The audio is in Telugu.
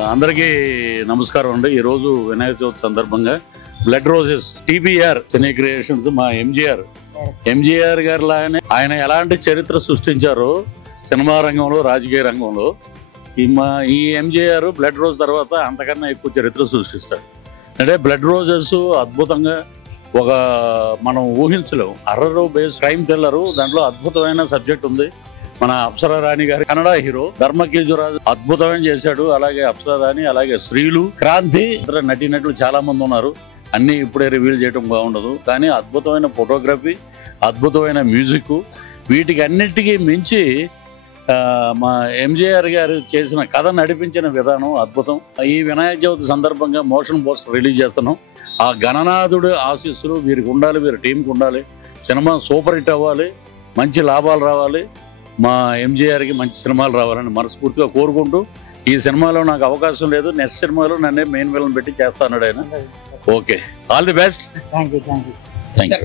అందరికీ నమస్కారం అండి. ఈరోజు వినాయక చవితి సందర్భంగా బ్లడ్ రోజెస్ TBR సినీ క్రియేషన్స్ మా ఎంజీఆర్ గారు లాగానే ఆయన ఎలాంటి చరిత్ర సృష్టించారో సినిమా రంగంలో, రాజకీయ రంగంలో ఈ ఎంజీఆర్ బ్లడ్ రోజ్ తర్వాత అంతకన్నా ఎక్కువ చరిత్ర సృష్టిస్తాడు. అంటే బ్లడ్ రోజెస్ అద్భుతంగా మనం ఊహించలేము. హర్రర్ బేస్ క్రైమ్ థ్రిల్లర్, దాంట్లో అద్భుతమైన సబ్జెక్ట్ ఉంది. మన అప్సరా రాణి గారి కన్నడ హీరో ధర్మకీజురాజు అద్భుతమైన చేశాడు. అలాగే అప్సరా రాణి, అలాగే శ్రీలు, క్రాంతి, ఇతర నటీనటులు చాలా మంది ఉన్నారు. అన్ని ఇప్పుడే రివీల్ చేయడం బాగుండదు. కానీ అద్భుతమైన ఫోటోగ్రఫీ, అద్భుతమైన మ్యూజిక్, వీటికి అన్నిటికీ మించి మా ఎంజీఆర్ గారు చేసిన కథ నడిపించిన విధానం అద్భుతం. ఈ వినాయక చవితి సందర్భంగా మోషన్ పోస్టర్ రిలీజ్ చేస్తున్నాం. ఆ గణనాథుడు ఆశీస్సులు వీరికి ఉండాలి, వీరి టీంకి ఉండాలి. సినిమా సూపర్ హిట్ అవ్వాలి, మంచి లాభాలు రావాలి, మా ఎంజీఆర్కి మంచి సినిమాలు రావాలని మనస్ఫూర్తిగా కోరుకుంటూ, ఈ సినిమాలో నాకు అవకాశం లేదు, నెక్స్ట్ సినిమాలో నన్నే మెయిన్ విలన్ పెట్టి చేస్తాను ఆయన. Okay, all the best. Thank you. Thank you.